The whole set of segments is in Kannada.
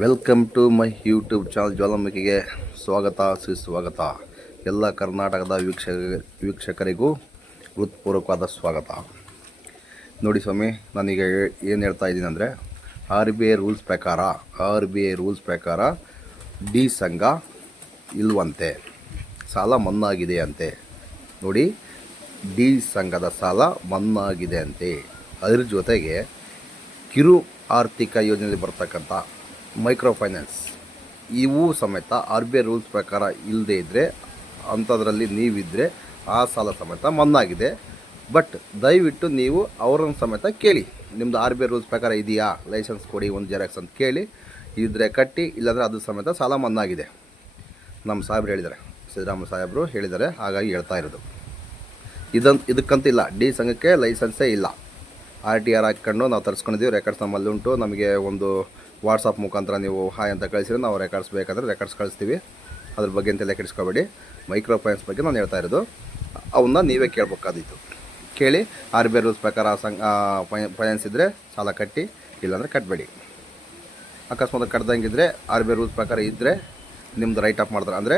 Welcome to my YouTube channel ಜ್ವಾಲಾಮುಖಿಗೆ ಸ್ವಾಗತ ಸುಸ್ವಾಗತ ಎಲ್ಲ ಕರ್ನಾಟಕದ ವೀಕ್ಷ ವೀಕ್ಷಕರಿಗೂ ಹೃತ್ಪೂರ್ವಕವಾದ ಸ್ವಾಗತ. ನೋಡಿ ಸ್ವಾಮಿ, ನಾನೀಗ ಏನು ಹೇಳ್ತಾ ಇದ್ದೀನಿ ಅಂದರೆ ಆರ್ ಬಿ ಐ ರೂಲ್ಸ್ ಪ್ರಕಾರ ಆರ್ ಬಿ ಐ ರೂಲ್ಸ್ ಪ್ರಕಾರ ಡಿ ಸಂಘ ಇಲ್ವಂತೆ, ಸಾಲ ಮನ್ನಾಗಿದೆ ಅಂತೆ. ನೋಡಿ ಡಿ ಸಂಘದ ಸಾಲ ಮನ್ನಾಗಿದೆ ಅಂತೆ. ಅದ್ರ ಜೊತೆಗೆ ಕಿರು ಆರ್ಥಿಕ ಯೋಜನೆಯಲ್ಲಿ ಬರ್ತಕ್ಕಂಥ ಮೈಕ್ರೋ ಫೈನಾನ್ಸ್ ಇವು ಸಮೇತ ಆರ್ ಬಿ ಐ ರೂಲ್ಸ್ ಪ್ರಕಾರ ಇಲ್ಲದೇ ಇದ್ದರೆ ಅಂಥದ್ರಲ್ಲಿ ನೀವಿದ್ದರೆ ಆ ಸಾಲ ಸಮೇತ ಮನ್ನಾಗಿದೆ. ಬಟ್ ದಯವಿಟ್ಟು ನೀವು ಅವರನ್ನು ಸಮೇತ ಕೇಳಿ. ನಿಮ್ಮದು ಆರ್ ಬಿ ಐ ರೂಲ್ಸ್ ಪ್ರಕಾರ ಇದೆಯಾ? ಲೈಸೆನ್ಸ್ ಕೊಡಿ, ಒಂದು ಜೆರಾಕ್ಸ್ ಅಂತ ಕೇಳಿ. ಇದ್ದರೆ ಕಟ್ಟಿ, ಇಲ್ಲಾಂದರೆ ಅದು ಸಮೇತ ಸಾಲ ಮನ್ನಾಗಿದೆ. ನಮ್ಮ ಸಾಹೇಬ್ರು ಹೇಳಿದ್ದಾರೆ. ಸಿದ್ದರಾಮಯ್ಯ ಸಾಹೇಬರು ಹೇಳಿದ್ದಾರೆ. ಹಾಗಾಗಿ ಹೇಳ್ತಾ ಇರೋದು. ಇದಂತ ಇದಕ್ಕಂತಿಲ್ಲ. ಡಿ ಸಂಘಕ್ಕೆ ಲೈಸೆನ್ಸೇ ಇಲ್ಲ. ಆರ್ ಟಿ ಆರ್ ಹಾಕ್ಕೊಂಡು ನಾವು ತರಿಸ್ಕೊಂಡಿದ್ದೀವಿ. ರೆಕಾರ್ಡ್ಸ್ ನಮ್ಮಲ್ಲಿ ಉಂಟು. ನಮಗೆ ಒಂದು ವಾಟ್ಸಪ್ ಮುಖಾಂತರ ನೀವು ಹಾಯ್ ಅಂತ ಕಳಿಸಿದ್ರೆ ನಾವು ರೆಕಾರ್ಡ್ಸ್ ಬೇಕಾದರೆ ರೆಕಾರ್ಡ್ಸ್ ಕಳಿಸ್ತೀವಿ. ಅದ್ರ ಬಗ್ಗೆ ಅಂತೆಲ್ಲ ಕೆಡಿಸ್ಕೋಬೇಡಿ. ಮೈಕ್ರೋ ಫೈನಾನ್ಸ್ ಬಗ್ಗೆ ನಾನು ಹೇಳ್ತಾ ಇರೋದು, ಅವನ್ನ ನೀವೇ ಕೇಳಬೇಕಾದಿತ್ತು ಕೇಳಿ ಆರ್ ಬಿ ಐ ರೂಲ್ಸ್ ಪ್ರಕಾರ ಸಂಘ ಫೈನಾನ್ಸ್ ಇದ್ದರೆ ಸಾಲ ಕಟ್ಟಿ, ಇಲ್ಲಾಂದರೆ ಕಟ್ಟಬೇಡಿ ಅಕಸ್ಮಾತ್ ಕಟ್ದಂಗಿದ್ರೆ ಆರ್ ಬಿ ಐ ರೂಲ್ಸ್ ಪ್ರಕಾರ ಇದ್ದರೆ ನಿಮ್ಮದು ರೈಟ್ ಅಪ್ ಮಾಡ್ತಾರೆ. ಅಂದರೆ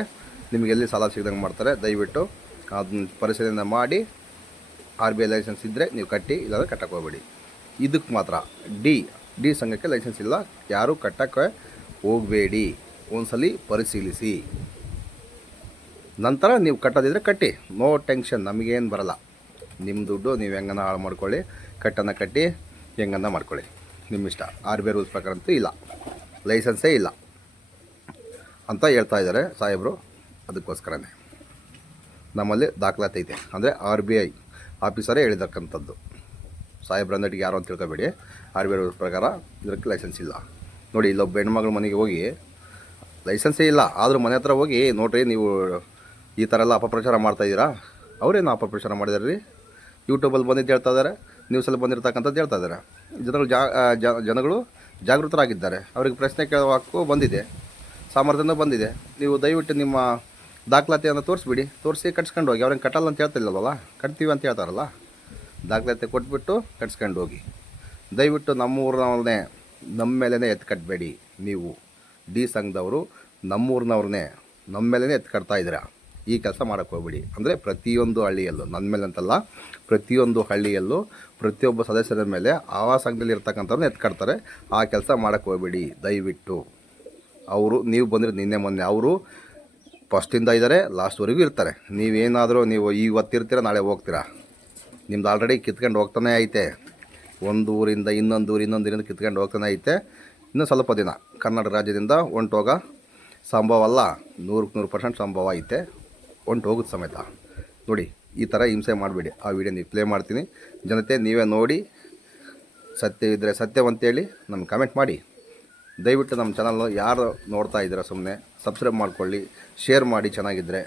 ನಿಮಗೆ ಎಲ್ಲಿ ಸಾಲ ಸಿಗ್ದಂಗೆ ಮಾಡ್ತಾರೆ, ದಯವಿಟ್ಟು ಅದನ್ನ ಪರಿಶೀಲನೆ ಮಾಡಿ ಆರ್ ಬಿ ಐ ಲೈಸೆನ್ಸ್ ಇದ್ದರೆ ನೀವು ಕಟ್ಟಿ, ಇಲ್ಲಾಂದರೆ ಕಟ್ಟಕ್ಕೆ ಹೋಗಬೇಡಿ ಇದಕ್ಕೆ ಮಾತ್ರ ಡಿ ಡಿ ಸಂಘಕ್ಕೆ ಲೈಸೆನ್ಸ್ ಇಲ್ಲ. ಯಾರೂ ಕಟ್ಟಕ್ಕೆ ಹೋಗಬೇಡಿ. ಒಂದ್ಸಲಿ ಪರಿಶೀಲಿಸಿ. ನಂತರ ನೀವು ಕಟ್ಟೋದಿದ್ರೆ ಕಟ್ಟಿ. ನೋ ಟೆನ್ಷನ್, ನಮಗೇನು ಬರಲ್ಲ. ನಿಮ್ಮ ದುಡ್ಡು ನೀವು ಹೆಂಗನ ಹಾಳು ಮಾಡ್ಕೊಳ್ಳಿ. ಕಟ್ಟನ್ನು ಕಟ್ಟಿ ಹೆಂಗನ್ನ ಮಾಡ್ಕೊಳ್ಳಿ. ನಿಮ್ಮ ಇಷ್ಟ ಆರ್ ಬಿ ಐ ರೂಲ್ಸ್ ಪ್ರಕಾರ ಅಂತೂ ಇಲ್ಲ. ಲೈಸೆನ್ಸೇ ಇಲ್ಲ. ಅಂತ ಹೇಳ್ತಾ ಇದ್ದಾರೆ ಸಾಹೇಬರು. ಅದಕ್ಕೋಸ್ಕರನೇ. ನಮ್ಮಲ್ಲಿ ದಾಖಲಾತಿ ಇದೆ ಅಂದರೆ ಆರ್ ಬಿ ಐ ಆಫೀಸರೇ ಹೇಳಿದಕ್ಕಂಥದ್ದು ಸಾಹೇಬ್ರ ಯಾರು ಅಂತ ತಿಳ್ಕೊಬೇಡಿ. ಆರ್ ಬಿ ಪ್ರಕಾರ ಇದಕ್ಕೆ ಲೈಸೆನ್ಸ್ ಇಲ್ಲ. ನೋಡಿ ಇಲ್ಲೊಬ್ಬ ಹೆಣ್ಮಗಳ ಮನೆಗೆ ಹೋಗಿ ಲೈಸೆನ್ಸೇ ಇಲ್ಲ. ಆದರೂ ಮನೆ ಹತ್ರ ಹೋಗಿ, ನೋಡಿರಿ, ನೀವು ಈ ಥರ ಎಲ್ಲ ಅಪಪ್ರಚಾರ ಮಾಡ್ತಾಯಿದ್ದೀರಾ ಅವರೇನು ಅಪಪ್ರಚಾರ ಮಾಡಿದಾರೆ ರೀ? ಯೂಟ್ಯೂಬಲ್ಲಿ ಬಂದಿದ್ದು ಹೇಳ್ತಾ ಇದ್ದಾರೆ ನ್ಯೂಸಲ್ಲಿ ಬಂದಿರತಕ್ಕಂಥದ್ದು ಹೇಳ್ತಾ ಇದ್ದಾರೆ. ಜನಗಳು ಜನಗಳು ಜಾಗೃತರಾಗಿದ್ದಾರೆ. ಅವರಿಗೆ ಪ್ರಶ್ನೆ ಕೇಳುವ ಹಕ್ಕು ಬಂದಿದೆ. ಸಾಮರ್ಥ್ಯನೂ ಬಂದಿದೆ. ನೀವು ದಯವಿಟ್ಟು ನಿಮ್ಮ ದಾಖಲಾತಿಯನ್ನು ತೋರಿಸ್ಬಿಡಿ. ತೋರಿಸಿ ಕಟ್ಸ್ಕೊಂಡು ಹೋಗಿ. ಅವ್ರಿಗೆ ಕಟ್ಟಲ್ಲ ಅಂತ ಹೇಳ್ತಿಲ್ಲವಲ್ಲ ಕಟ್ತೀವಿ ಅಂತ ಹೇಳ್ತಾರಲ್ಲ? ದಾಖಲಾತಿ ಕೊಟ್ಬಿಟ್ಟು ಕಟ್ಸ್ಕೊಂಡು ಹೋಗಿ. ದಯವಿಟ್ಟು ನಮ್ಮೂರಿನವ್ರನ್ನೇ ನಮ್ಮ ಮೇಲೇ ಎತ್ತು ಕಟ್ಟಬೇಡಿ ನೀವು. ಡಿ ಸಂಘದವರು, ನಮ್ಮೂರಿನವ್ರನ್ನೇ ನಮ್ಮ ಮೇಲೇ ಎತ್ತು ಕಟ್ತಾ ಇದ್ದೀರಾ? ಈ ಕೆಲಸ ಮಾಡೋಕ್ಕೆ ಹೋಗ್ಬಿಡಿ. ಅಂದರೆ ಪ್ರತಿಯೊಂದು ಹಳ್ಳಿಯಲ್ಲೂ ನನ್ನ ಮೇಲೆ ಅಂತಲ್ಲ, ಪ್ರತಿಯೊಂದು ಹಳ್ಳಿಯಲ್ಲೂ, ಪ್ರತಿಯೊಬ್ಬ ಸದಸ್ಯರ ಮೇಲೆ ಆ ಸಂಘದಲ್ಲಿ ಇರ್ತಕ್ಕಂಥವ್ರನ್ನ ಎತ್ತು ಕಟ್ತಾರೆ ಆ ಕೆಲಸ ಮಾಡೋಕ್ಕೆ ಹೋಗ್ಬೇಡಿ. ದಯವಿಟ್ಟು. ಅವರು, ನೀವು ಬಂದರೆ ನಿನ್ನೆ ಮೊನ್ನೆ. ಅವರು ಫಸ್ಟಿಂದ ಇದ್ದಾರೆ ಲಾಸ್ಟ್ವರೆಗೂ ಇರ್ತಾರೆ. ನೀವೇನಾದರೂ ನೀವು ಇವತ್ತಿರ್ತೀರ, ನಾಳೆ ಹೋಗ್ತೀರಾ? ನಿಮ್ದು ಆಲ್ರೆಡಿ ಕಿತ್ಕೊಂಡು ಹೋಗ್ತಾನೆ ಐತೆ. ಒಂದು ಊರಿಂದ ಇನ್ನೊಂದು ಊರು, ಇನ್ನೊಂದು ಊರಿಂದ ಕಿತ್ಕೊಂಡು ಹೋಗ್ತಾನೆ ಐತೆ. ಇನ್ನೂ ಸ್ವಲ್ಪ ದಿನ ಕರ್ನಾಟಕ ರಾಜ್ಯದಿಂದ ಹೊಂಟೋಗ ಸಂಭವ ಅಲ್ಲ. ನೂರಕ್ಕೆ ನೂರು ಪರ್ಸೆಂಟ್ ಸಂಭವ ಐತೆ. ಹೊಂಟು ಹೋಗೋದು ಸಮೇತ. ನೋಡಿ, ಈ ಥರ ಹಿಂಸೆ ಮಾಡಬೇಡಿ. ಆ ವಿಡಿಯೋ ನೀವು ಪ್ಲೇ ಮಾಡ್ತೀನಿ. ಜನತೆ, ನೀವೇ ನೋಡಿ. ಸತ್ಯವಿದ್ದರೆ ಸತ್ಯವಂತೇಳಿ ನಮ್ಗೆ ಕಮೆಂಟ್ ಮಾಡಿ. ದಯವಿಟ್ಟು ನಮ್ಮ ಚಾನಲ್ನ ಯಾರು ನೋಡ್ತಾ ಇದ್ದೀರಾ ಸುಮ್ಮನೆ ಸಬ್ಸ್ಕ್ರೈಬ್ ಮಾಡ್ಕೊಳ್ಳಿ ಶೇರ್ ಮಾಡಿ ಚೆನ್ನಾಗಿದ್ದರೆ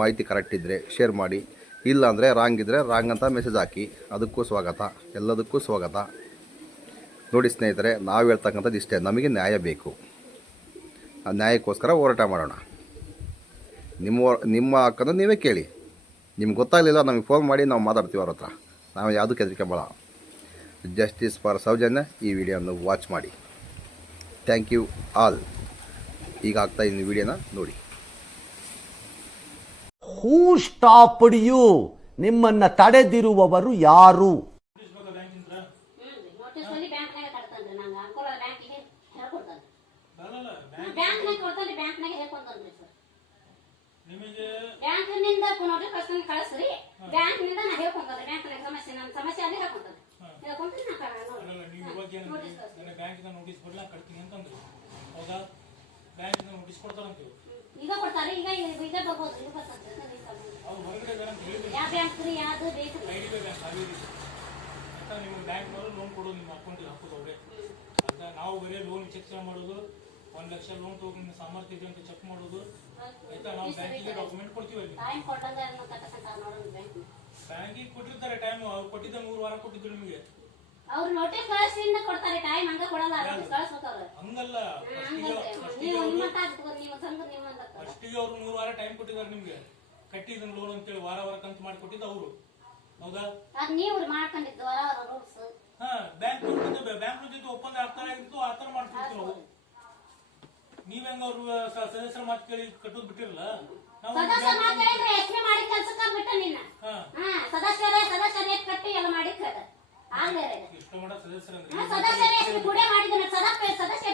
ಮಾಹಿತಿ ಕರೆಕ್ಟ್ ಇದ್ದರೆ ಶೇರ್ ಮಾಡಿ. ಇಲ್ಲ ಅಂದರೆ ರಾಂಗ್ ಇದ್ದರೆ ರಾಂಗ್ ಅಂತ ಮೆಸೇಜ್ ಹಾಕಿ. ಅದಕ್ಕೂ ಸ್ವಾಗತ. ಎಲ್ಲದಕ್ಕೂ ಸ್ವಾಗತ. ನೋಡಿ ಸ್ನೇಹಿತರೆ, ನಾವು ಹೇಳ್ತಕ್ಕಂಥದ್ದು ಇಷ್ಟೇ. ನಮಗೆ ನ್ಯಾಯ ಬೇಕು. ಆ ನ್ಯಾಯಕ್ಕೋಸ್ಕರ ಹೋರಾಟ ಮಾಡೋಣ. ನಿಮ್ಮ ನಿಮ್ಮ ಹಾಕೋದು ನೀವೇ ಕೇಳಿ. ನಿಮ್ಗೆ ಗೊತ್ತಾಗಲಿಲ್ಲ, ನಮಗೆ ಫೋನ್ ಮಾಡಿ ನಾವು ಮಾತಾಡ್ತೀವಿ ಅವ್ರ ಹತ್ರ. ನಾವು ಯಾವುದೂ ಹೆದರಿಕೆಂಬಳ ಜಸ್ಟಿಸ್ ಫಾರ್ ಸೌಜನ್ಯ ಈ ವಿಡಿಯೋನ ವಾಚ್ ಮಾಡಿ. ಥ್ಯಾಂಕ್ ಯು ಆಲ್ ಈಗ ಆಗ್ತಾ ಇದ್ದೀನಿ ವಿಡಿಯೋನ ನೋಡಿ. ಹೂ ಸ್ಟಾಪ್ಡ್ ಯು ನಿಮ್ಮನ್ನ ತಡೆದಿರುವವರು ಯಾರು? ನೋಟಿಸ್ ಕಳಿಸ್ರಿ. ಬ್ಯಾಂಕ್ನಿಂದ ನಾ ಹೇಳ್ಕೊಂತಾನೆ ಬ್ಯಾಂಕ್ನಾಗ ಸಮಸ್ಯೆ ನನ್ನ ಸಮಸ್ಯೆ ಅಲ್ಲಿ ಹೇಳ್ಕೊಂತಾನೆ ಹೇಳ್ಕೊಂತೀನಿ ನಾ ನೀವು ಇವಾಗ ನೋಟಿಸ್ ಕಳಿಸ್ರಿ ನನ್ನ ಬ್ಯಾಂಕಿಂದ ನೋಟಿಸ್ ಬರ್ಲಾ ಕಟ್ತೀನಿ ಅಂತಂದ್ರಿ. ಹೌದಾ? ಬ್ಯಾಂಕಿಂದ ನೋಟಿಸ್ ಕೊಡ್ತಾರಂತೀವಿ ಈಗ ಕೊಡ್ತಾರೆ ಈಗ ಈಗ ಬರ್ಬೋದು ಬರ್ತದೆ ಯಾವ ಬ್ಯಾಂಕ್ ರೀ ಯಾವ್ದು ಬೇಕು. ನಿಮ್ಮ ಬ್ಯಾಂಕ್ನವರು ಲೋನ್ ಕೊಡೋದು ನಿಮ್ಮ ಅಕೌಂಟಿಗೆ ಹಾಕೋದು ಅವರೇ. ಅಂತ ನಾವು ಬರೀ ಲೋನ್ ಚೆಕ್ ಮಾಡೋದು ಒಂದು ಲಕ್ಷ ಲೋನ್ ತಗೊಂಡು ನಿಮ್ಮ ಸಾಮರ್ಥ್ಯ ಇದೆ ಅಂತ ಚೆಕ್ ಮಾಡೋದು. ಆಯ್ತಾ? ನಾವು ಬ್ಯಾಂಕಿಗೆ ಡಾಕ್ಯುಮೆಂಟ್ ಕೊಡ್ತೀವಿ ಅಲ್ಲಿ. ಬ್ಯಾಂಕಿಗೆ ಕೊಟ್ಟಿರ್ತಾರೆ ಟೈಮ್ ಅವ್ರು ಕೊಟ್ಟಿದ್ದ ಮೂರು ವಾರ ಕೊಟ್ಟಿದ್ರು ನಿಮಗೆ. ಅವ್ರು ನೋಟಿಸ್ ಕಳಿಸಿಂದ ಕೊಡ್ತಾರೆ ಟೈಮ್ ಹಂಗ ಕೊಡಲ್ಲ ನೋಟಿಸ್ ಕಳಿಸ್ಬೇಕು ಅವ್ರು. ಹಂಗಲ್ಲ ನೀವು ಫಸ್ಟಿಗೆ ಅವ್ರು ಮೂರು ವಾರ ಟೈಮ್ ಕೊಟ್ಟಿದ್ದಾರೆ ನಿಮ್ಗೆ. ಕಟ್ಟಿದ್ದನ್ ಲೋನ್ ಅಂತೇಳಿ ವಾರ ವಾರ ಕಂತು ಮಾಡಿ ಕೊಟ್ಟಿದ್ದು ಅವರು. ಹೌದಾ? ಹಾ ಬ್ಯಾಂಕ್ ಬ್ಯಾಂಕ್ ಜೊತೆ ಒಪ್ಪಂದ ಆಗ್ತಾ ಆಗಿತ್ತು ಆ ತರ ಮಾಡ್ತಿರ್ತೀವಿ ನಾವು. ಹೆಂಗ ಅವ್ರು ಸದಸ್ಯರ ಮಾತು ಕೇಳಿ ಕಟ್ಟೋದ್ ಬಿಟ್ಟಿರಲ್ಲ? ಮಾಡಿ ಹಾ. ಸದಸ್ಯರೇ ಸದಸ್ಯರೇ ಕಟ್ಟಿ ಸದಸ್ಯ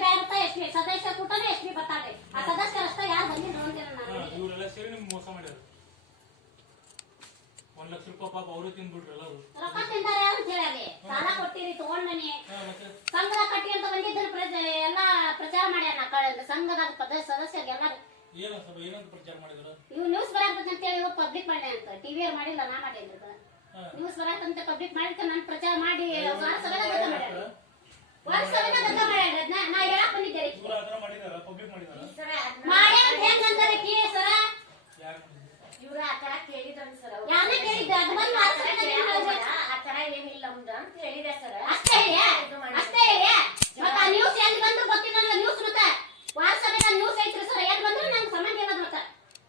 ಸದಸ್ಯ ಕೂಟನೇ ಎಸ್ಮಿ ಬರ್ತಾರೆ ಆ ಸದಸ್ಯರಷ್ಟ ಯಾರು ಬಂದಿಲ್ಲ ನೋಡ್ತೀರ ಹಾ, ನಾನು ಸೇರಿ ನಿಮ್ಗೆ ಮೋಸ ಮಾಡ್ಯಾರ. ಒಂದ್ ಲಕ್ಷ ರೂಪಾಯಿ ಪಾಪ ಅವರು ತಿಂದ್ಬಿಟ್ರಲ್ಲ ಅದು ರೊಕ್ಕ ತಿಂತಾರೆ ಅಂತ ಹೇಳಿ ಸಾಲ ಕೊಟ್ಟಿರಿ ತಗೊಂಡನಿ. ಹಾ, ಮತ್ತೆ? ಸಂಘದ ಕಟ್ಟಿ ಅಂತ ಎಲ್ಲ ಪ್ರಚಾರ ಸಂಘದ ಪದ ಸದಸ್ಯರಿಗೆಲ್ಲ ಏನ ಸ್ವಲ್ಪ ಏನಂತ ಪ್ರಚಾರ ಮಾಡಿದ್ರ? ಇವ್ ನ್ಯೂಸ್ ಅಂತ ಹೇಳಿ ಪಬ್ಲಿಕ್ ಮಾಡ್ಯಾನ ಅಂತ. ಟಿವಿ ಮಾಡಿಲ್ಲ ನಾ ಹಾ. ನ್ಯೂಸ್ ಬರಾಕಂತ ಪಬ್ಲಿಕ್ ಮಾಡಿರ್ತ ನಾನು ಪ್ರಚಾರ ಮಾಡಿ ಗದ್ದ ಮಾಡ್ಯಾರ ವಾರಸಭೆನ ಗದ್ದ ಮಾಡ್ಯಾರ ಅದ್ನ ನಾ ಹೇಳಕ್ ಬಂದಿದ್ದೆ ರೀ. ಆತರ ಮಾಡಿದಾರ ಪಬ್ಲಿಕ್ ಮಾಡಿದಾರ? ಮಾಡ್ಯಾರ ಅಂತ ಹೆಂಗ್ ಅಂತಾರೆ ಕಿ ಸರ ಯಾರು ಇವ್ರ ಆತರ ಕೇಳಿದ್ರನ್ ಸರ್ ಅವ್ರು. ಯಾರನ್ನ ಕೇಳಿದ್ದ ಅದು ಬಂದು ಆ ಥರ ವಾರಸಭೆನ ಕೇಳೋದಿಲ್ಲ, ಆ ಥರ ಏನಿಲ್ಲ ನಮ್ದು ಅಂತ ಹೇಳಿದೆ ಸರ್ ಅಷ್ಟೇ ಹೇಳ್ಯಾ? ಅಷ್ಟೇ ಹೇಳ್ಯಾ? ಮತ್ತ ಆ ನ್ಯೂಸ್ ಎಲ್ಲಿ ಬಂದ್ರು ಗೊತ್ತಿಲ್ಲ ನ್ಯೂಸ್ ಮತ್ತ ವಾರಸಭೆನ ನ್ಯೂಸ್ ಐತ್ರಿ ಸರ್ ಎಲ್ಲಿ ಬಂದ್ರು ನಂಗೆ ಸಂಬಂಧ ಇಲ್ಲ ಮತ್ತ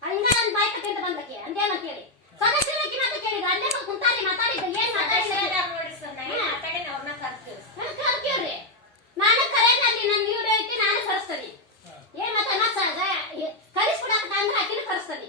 ಹಂಗ ನನ್ ಬಾಯ್ ಕಟ್ಟಿಂದ ಬಂದಕ್ಕೆ ಅಂದೇನಂತ ಹೇಳಿ ಸದಸ್ಯರಾಗಿ ಮತ್ತೆ ಕೇಳಿದ್ರು ಅಲ್ಲೇ ಬಂದು ಕುಂತಾರಿ ಮಾತಾಡಿದ್ದು ಏನ್ ಮಾತಾಡಿದ್ರೆ ಸದಸ್ಯರಾದ ನೋಡಿ ಸರ್ ನಾ ಏನ್ ಮಾತಾಡೇನಿ ಅವ್ರನ್ನ ಕರ್ತೀವಿ ಕೇಳ್ರಿ ನಾನು ಕರೆನಲ್ಲಿ ನನ್ನ ವಿಡಿಯೋ ಐತಿ ನಾನು ಕರೆಸ್ತೀನಿ ಏನ್ ಮತ್ತೆ ನಾ ಕಲಿಸ್ಕೊಡಕತ್ತ ಅಂದ್ರೆ ಆಕಿನ ಕರೆಸ್ತೀನಿ ಕಲಿಸ್ಕೊಡಕತ್ತಾರಂತ ನಾವ್ ಆ ಥರ ಏ, ಕಲಿಸ್ಕೊಡಕತ್ತ ಸದಸ್ಯರು ಹೇಳಿದ್ರು, ಹೋದ್ ಸಲ ಸರ್ ಬಂದಾಗ. ಇದ್ರ ಬಗ್ಗೆ ಸರ್ ಬಂದ. ಕೇಳಿಸ್ಕೊಂಡಿವಿ ಸರ್ ಅವತ್ತ ಸರ್ ನಾನು ಬಂದ. ಇದ್ರ ಈ ಬಗ್ಗೆ- ಸರ್ ಇದ್ದಾಗ ಅಂದಾಗ ಆಕಿ ಕಲಿಸ್ಕೊಡತ್ತ ಮೇಡಮ್ ಅಂತೇಳಿ ಅವ್ರು ಏನು ಸರ್ ಆ, ಅವಾಗ ಈ ಮಾತಾಡೋ ಗೊತ್ತಾ ಬಾಯಿ ಸದಸ್ಯರ ಇವತ್ತು ಜೊತೆ ಕಿತ್ತಲ್ ಸರ್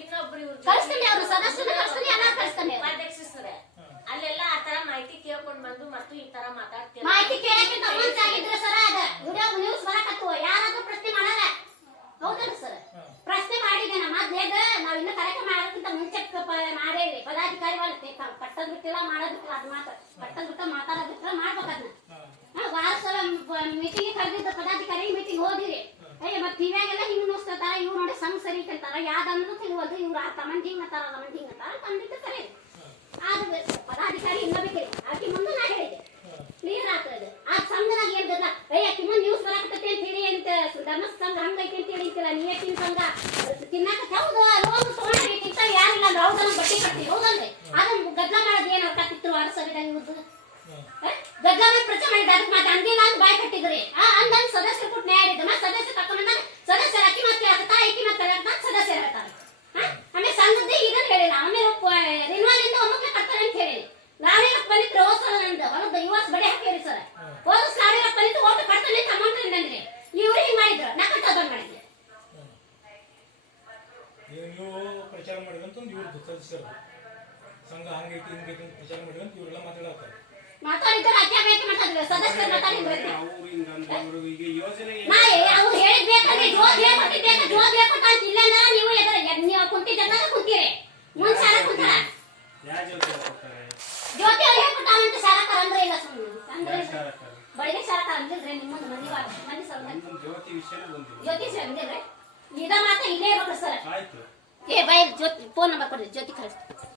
ಇನ್ನೊಬ್ರು ಇವ್ರ ಕಳಿಸ್ತೀನಿ ಅವ್ರು ಕಳಿಸ್ತೀನಿ ಎಲ್ಲ ಕಳಿಸ್ತೀನಿ ಉಪಾಧ್ಯಕ್ಷ ಸರ್ ಅಲ್ಲೆಲ್ಲ ಆ ತರ ಮಾಹಿತಿ ಕೇಳ್ಕೊಂಡ್ ಬಂದು ಮತ್ತು ಈ ತರ ಮಾತಾಡ್ತೀವಿ ಮಾಹಿತಿ ಕೇಳಕ್ಕಿಂತ ಮುಂಚಾಗಿದ್ರೆ ಸರ್ ಅದ ವಿಡಿಯೋ ನ್ಯೂಸ್ ಬರಕತ್ತು ಯಾರಾದ್ರೂ ಪ್ರಶ್ನೆ ಮಾಡಲ್ಲ ಹೌದಲ್ಲ ಸರ್ ಪ್ರಶ್ನೆ ಮಾಡಿದ್ದೇನೆ ಮೊದ್ಲೇಗ ನಾವ್ ಇನ್ನು ಕಾರ್ಯಕ್ರಮ ಮಾಡೋದಕ್ಕಿಂತ ಮುಂಚೆ ಕ- ಪ- ಮಾಡೇವಿ ಪದಾಧಿಕಾರಿ ಪಟ್ಟದ್ ಬಿಟ್ಟಿಲ್ಲ ಮಾಡೋದ್ ಬಿಟ್ಟಿಲ್ಲ ಅದು ಮಾತ್ರ. ಪಟ್ಟದ್ ಬಿಟ್ಟ ಮೀಟಿಂಗ್ ಮೀಟಿಂಗ್ ಹೋದಿರಿ. ಮತ್ತೆ ಇವ್ ನೋಡಿ ಸಂಗ್ ಸರಿ ಕಂತಾರ ಯಾವ್ದಂದ್ರೂ ತಿಳಿವಲ್ದು, ಇವ್ರು ಆ ತಮಂದ್ ಹಿಂಗ್ ಅಂತಾರ ತಮಂದ್ ಹಿಂಗ್ ಕರೆ ಆದ್ರೆ ಪದಾಧಿಕಾರಿ ಇನ್ನ ಬೇಕಿರಿ ಆಕಿ ಮುಂದೆ ನಾ ಹೇಳಿದೆ ಕ್ಲಿಯರ್ ಆಗ್ತದೆ ಆ ಸಂಘದಾಗ ಏನ್ ಗೊತ್ತಾ ಅಯ್ಯ ಆಕಿ ಮುಂದೆ ನ್ಯೂಸ್ ಬರಾಕತ್ತೈತಿ ಅಂತ ಹೇಳಿ ಅಂತ ಧರ್ಮಸ್ಥಳ ಹಂಗೈತಿ ಅಂತ ಹೇಳಿ ಅಂತಿಲ್ಲ ನೀವೇ ತಿನ್ ಸಂಘ ತಿನ್ನಾಕ ಹೌದು ಲೋನ್ ತಗೊಂಡ್ರಿ ತಿಂತ ಯಾರಿಲ್ಲ ಅಂದ್ರೆ ಹೌದನ್ನ ಬಟ್ಟಿ ಕಟ್ಟಿ ಹೌದಲ್ರಿ ಅದನ್ನ ಗದ್ಲ ಮಾಡೋದು ಏನ್ ಇವ್ರದ್ದು ಗದ್ಲ ಮಾಡಿ ಪ್ರಚಾರ ಮಾಡಿದ ಅದಕ್ಕೆ ಮತ್ತೆ ಬಾಯ್ ಕಟ್ಟಿದ್ರಿ ಆ ಅಂದಂಗ್ ಸದಸ್ಯರು ಕೊಟ್ಟು ನ್ಯಾಯ ಸದಸ್ಯ ತಕೊಂಡ ಸದಸ್ಯರ ಅಕ್ಕಿ ಮತ್ತೆ ಇಕ್ಕಿ ಮತ್ತೆ ಹೇಳ್ತಾ ಸದಸ್ಯರು ಹೇಳ್ತಾರೆ ಆ? ಆಮೇಲೆ ಸಂಘದ್ದೇ ಇದನ್ನ ಹೇಳಿಲ್ಲ ಆಮೇಲೆ ರಿನ್ವಾಲ್ ಇಂದ ಒಮ್ಮಕ್ಲೆ ಕಟ್ತಾರೆ ಅಂತ ಹೇಳಿ ಲಾರಿ ರೊಕ್ಕ ಬಂದಿತ್ತು ಹೋದ ಸಲ ನಂದು ಹೊಲದ ಯುವಸ್ ಬಡಿ ಹಾಕಿರಿ ಸರ್ ಹೋದ ಸಲ ಲಾರಿ ರೊಕ್ಕ ಬಂದಿತ್ತು ಓಟು ಕಟ್ತಾನೆ ಅಂತ ಅಮೌಂಟ್ ಅಂದ್ರಿ ಇವ್ರು ಹಿಂಗ್ ಮಾಡಿದ್ರು ನಾ ಕಟ್ಟೋದ್ ಬಂದ್ ಮಾಡಿದ್ದೆ ನೀವು ನೀವು ಪ್ರಚಾರ ಮಾಡಿದಂತ ಒಂದು ಇವ್ರದ್ದು ಸದಸ್ಯರು ಸಂಘ ಹಂಗೈತಿ ಹಿಂಗೈತಿ ಅಂತ ಪ್ರಚಾರ ಮಾಡಿದಂತ ಇವರೆಲ್ಲ ಮಾತಾಡತ್ತಾರೆ ಮಾತಾಡಿದ್ರೆ ಅತ್ಯ ಬೇಕು ಮಾತಾಡಿದ್ರು ಸದಸ್ಯರು ಮಾತಾಡಿದ್ರು ಅವ್ರು ಹಿಂಗಂದ್ರೆ ಅವ್ರು ಈಗ ಯೋಜನೆ ನಾ ಅವ್ರು ಹೇಳಿದ್ ಬೇಕಂದ್ರೆ ಅಂತ ಇಲ್ಲ ಅಂದ್ರೆ ನೀವು ಎದ್ರ ನೀವು ಕುಂತಿದ್ದ ಕುಂತೀರಿ. ಮುಂದ್ ಜ್ಯೋತಿ ಅವ್ರು ಹೇಳ್ಕೊಟ್ಟಾವಂತ ಶಾರಕಾರ ಅಂದ್ರೆ ಇಲ್ಲ ಅಂದ್ರೆ ಬಳಿಗೆ ಶಾರಕಾರ ಅಂದಿಲ್ರಿ ನಿಮ್ಮ ಮಂದಿ ಮಂದಿ ಸರ್ ಜ್ಯೋತಿ ವಿಷಯ ಜ್ಯೋತಿ ಸರ್ ಅಂದಿಲ್ರಿ ಇದ ಮಾತ ಇಲ್ಲೇ ಇರ್ಬೇಕು ಸರ್. ಆಯ್ತು. ಏ ಬೈ ಜ್ಯೋತಿ ಫೋನ್ ನಂಬರ್ ಕೊಡ್ರಿ ಜ್ಯೋತಿ ಕಳಿಸ್ತೀನಿ.